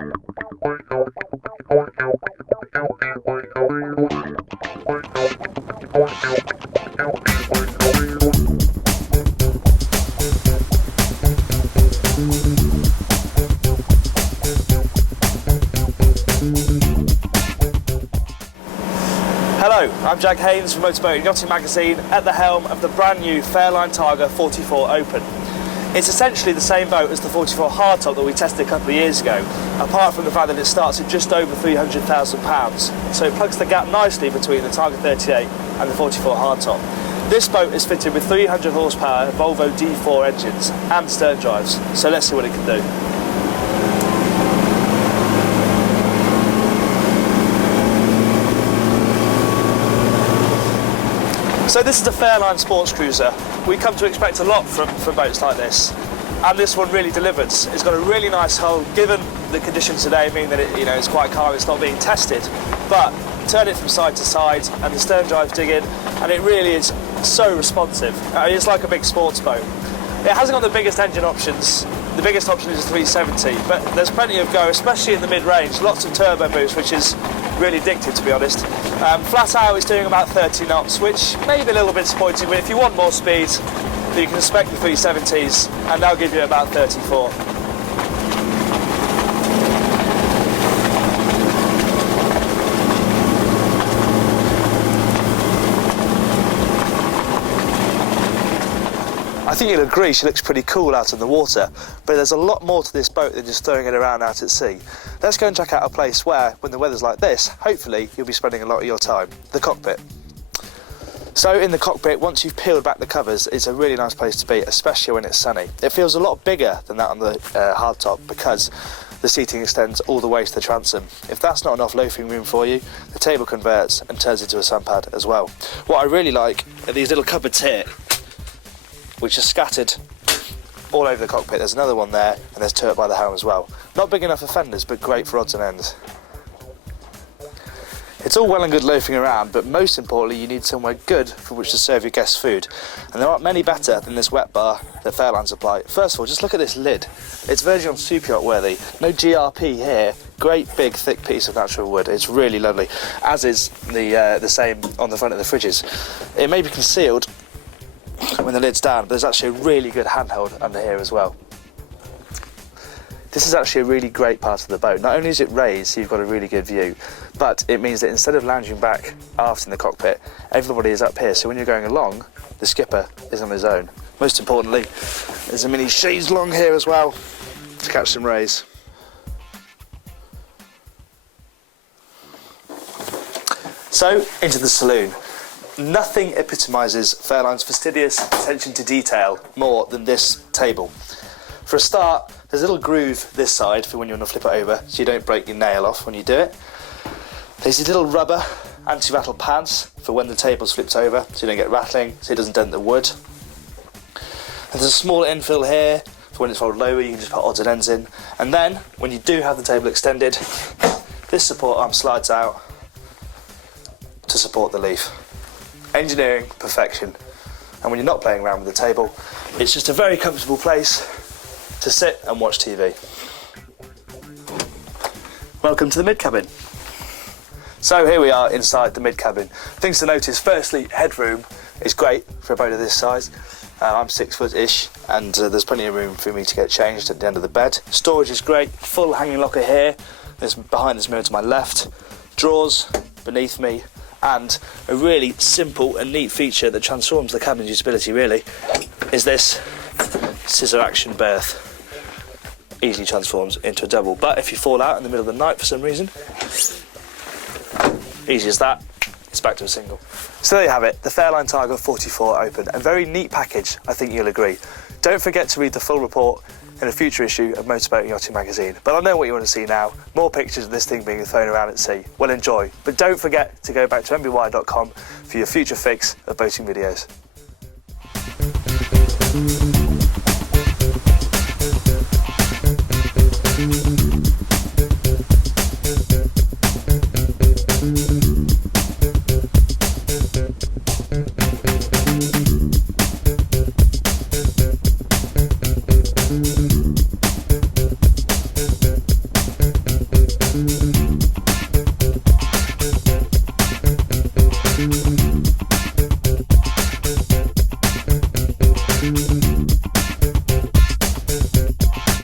Hello, I'm Jack Haynes from Motorboat and Yachting magazine at the helm of the brand new Fairline Targa 44 Open. It's essentially the same boat as the 44 hardtop that we tested a couple of years ago, apart from the fact that it starts at just over £300,000. So it plugs the gap nicely between the Targa 38 and the 44 hardtop. This boat is fitted with 300 horsepower Volvo D4 engines and stern drives, so let's see what it can do. So this is a Fairline sports cruiser. We come to expect a lot from boats like this, and this one really delivers. It's got a really nice hull, given the conditions today mean that it's quite calm, it's not being tested, but turn it from side to side and the stern drives dig in, and it really is so responsive. It's like a big sports boat. It hasn't got the biggest engine options. The biggest option is a 370, but there's plenty of go, especially in the mid-range. Lots of turbo boost, which is really addictive, to be honest. Flat out is doing about 30 knots, which may be a little bit disappointing, but if you want more speed, then you can spec the 370s, and they'll give you about 34. I think you'll agree she looks pretty cool out in the water, but there's a lot more to this boat than just throwing it around out at sea. Let's go and check out a place where, when the weather's like this, hopefully you'll be spending a lot of your time, the cockpit. So in the cockpit, once you've peeled back the covers, it's a really nice place to be, especially when it's sunny. It feels a lot bigger than that on the hardtop because the seating extends all the way to the transom. If that's not enough loafing room for you, the table converts and turns into a sun pad as well. What I really like are these little cupboards here, which are scattered all over the cockpit. There's another one there, and there's two up by the helm as well. Not big enough for fenders, but great for odds and ends. It's all well and good loafing around, but most importantly, you need somewhere good from which to serve your guests food. And there aren't many better than this wet bar that Fairline supply. First of all, just look at this lid. It's verging on super yacht worthy. No GRP here. Great big thick piece of natural wood. It's really lovely, as is the same on the front of the fridges. It may be concealed when the lid's down, but there's actually a really good handheld under here as well. This is actually a really great part of the boat. Not only is it raised, so you've got a really good view, but it means that instead of lounging back aft in the cockpit, everybody is up here, so when you're going along, the skipper is on his own. Most importantly, there's a mini chaise longue here as well to catch some rays. So, into the saloon. Nothing epitomises Fairline's fastidious attention to detail more than this table. For a start, there's a little groove this side for when you want to flip it over so you don't break your nail off when you do it. There's these little rubber anti-rattle pads for when the table's flipped over so you don't get rattling, so it doesn't dent the wood. And there's a small infill here for when it's rolled lower, you can just put odds and ends in. And then, when you do have the table extended, this support arm slides out to support the leaf. Engineering perfection, and when you're not playing around with the table, it's just a very comfortable place to sit and watch TV. Welcome to the mid-cabin. So here we are inside the mid-cabin. Things to notice, firstly, headroom is great for a boat of this size. I'm 6 foot-ish, and there's plenty of room for me to get changed at the end of the bed. Storage is great, full hanging locker here, there's behind this mirror to my left, drawers beneath me, and a really simple and neat feature that transforms the cabin's usability really is this scissor action berth. Easily transforms into a double, but if you fall out in the middle of the night for some reason, easy as that, it's back to a single. So there you have it, the Fairline Targa 44 Open. A very neat package, I think you'll agree. Don't forget to read the full report in a future issue of Motorboat and Yachting magazine. But I know what you want to see now, more pictures of this thing being thrown around at sea. Well, enjoy. But don't forget to go back to mbwire.com for your future fix of boating videos.